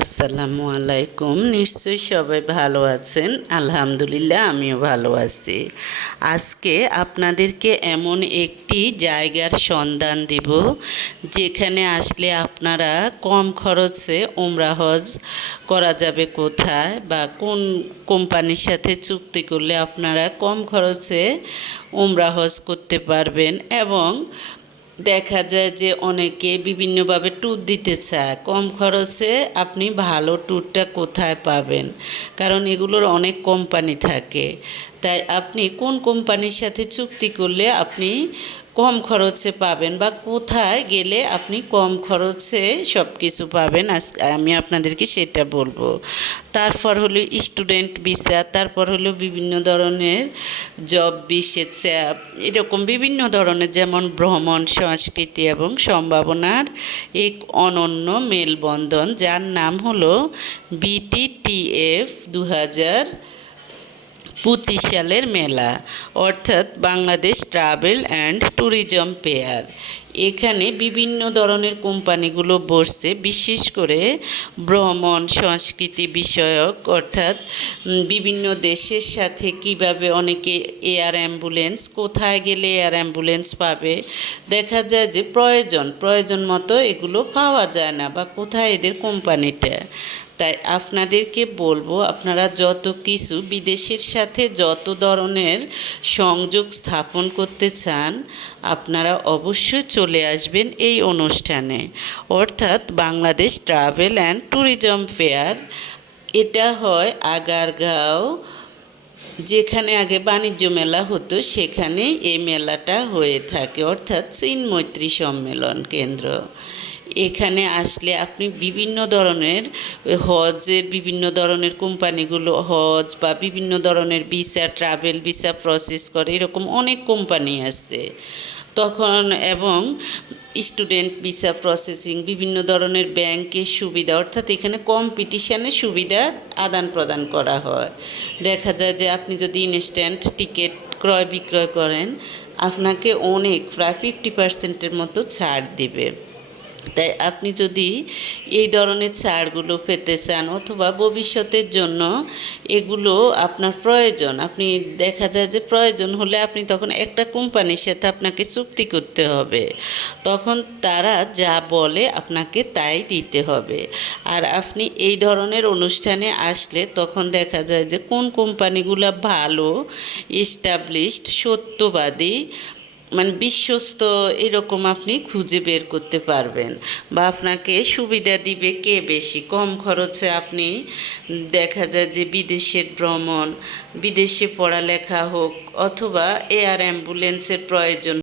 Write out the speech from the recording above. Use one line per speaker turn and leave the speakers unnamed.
আসসালামু আলাইকুম। নিশ্চয়ই সবাই ভালো আছেন। আলহামদুলিল্লাহ, আমিও ভালো আছি। আজকে আপনাদেরকে এমন একটি জায়গার সন্ধান দিব, যেখানে আসলে আপনারা কম খরচে উমরা হজ করা যাবে কোথায় বা কোন কোম্পানির সাথে চুক্তি করলে আপনারা কম খরচে উমরা হজ করতে পারবেন এবং দেখা যায় যে অনেকে বিভিন্নভাবে ট্যুর দিতে চায়। কম খরচে আপনি ভালো ট্যুরটা কোথায় পাবেন? কারণ এগুলোর অনেক কোম্পানি থাকে। তাই আপনি কোন কোম্পানির সাথে চুক্তি করলে আপনি কম খরচে পাবেন বা কোথায় গেলে আপনি কম খরচে সব কিছু পাবেন? আজ আমি আপনাদেরকে সেটা বলব। তারপর হলো স্টুডেন্ট ভিসা, তারপর হলো বিভিন্ন ধরনের জব ভিসা এরকম বিভিন্ন ধরনের যেমন ভ্রমণ, সংস্কৃতি এবং সম্ভাবনার এক অনন্য মেলবন্ধন, যার নাম হলো বিটিটিএফ দু হাজার পঁচিশ সালের মেলা, অর্থাৎ Bangladesh travel and tourism fair এখানে বিভিন্ন ধরনের কোম্পানিগুলো বসছে, বিশেষ করে ভ্রমণ, সংস্কৃতি বিষয়ক, অর্থাৎ বিভিন্ন দেশের সাথে কীভাবে অনেকে এয়ার অ্যাম্বুলেন্স, কোথায় গেলে এয়ার অ্যাম্বুলেন্স পাবে। দেখা যায় যে প্রয়োজন প্রয়োজন মতো এগুলো পাওয়া যায় না, বা কোথায় এদের কোম্পানিটা। তাই আপনাদেরকে বলব, আপনারা যত কিছু বিদেশের সাথে যত ধরনের সংযোগ স্থাপন করতে চান, আপনারা অবশ্যই চলে আসবেন এই অনুষ্ঠানে। অর্থাৎ Bangladesh travel and tourism fair, এটা হয় আগারগাঁও, যেখানে আগে বাণিজ্য মেলা হতো সেখানে এই মেলাটা হয়ে থাকে। অর্থাৎ চীন মৈত্রী সম্মেলন কেন্দ্র। এখানে আসলে আপনি বিভিন্ন ধরনের হজের, বিভিন্ন ধরনের কোম্পানিগুলো, হজ বা বিভিন্ন ধরনের ভিসা ট্রাভেল ভিসা প্রসেস করে, এরকম অনেক কোম্পানি আছে। তখন এবং স্টুডেন্ট ভিসা প্রসেসিং বিভিন্ন ধরনের ব্যাংকের সুবিধা, অর্থাৎ এখানে কম্পিটিশানের সুবিধা আদান প্রদান করা হয়। দেখা যায় যে আপনি যদি ইনস্ট্যান্ট টিকিট ক্রয় বিক্রয় করেন, আপনাকে অনেক প্রায় ফিফটি পার্সেন্টের মতো ছাড় দেবে। তাই আপনি যদি এই ধরনের ছাড়গুলো পেতে চান অথবা ভবিষ্যতের জন্য এগুলো আপনার প্রয়োজন, আপনি দেখা যায় যে প্রয়োজন হলে আপনি তখন একটা কোম্পানির সাথে আপনাকে চুক্তি করতে হবে। তখন তারা যা বলে আপনাকে তাই দিতে হবে। আর আপনি এই ধরনের অনুষ্ঠানে আসলে তখন দেখা যায় যে কোন কোম্পানিগুলো ভালো এস্টাবলিশড সত্যবাদী মানে বিশ্বস্ত এরকম আপনি খুঁজে বের করতে পারবেন। বা আপনাকে সুবিধা দিবে কে বেশি? কম খরচে আপনি দেখা যায় যে বিদেশের ভ্রমণ, বিদেশে পড়ালেখা হোক অথবা এয়ার অ্যাম্বুলেন্সের প্রয়োজন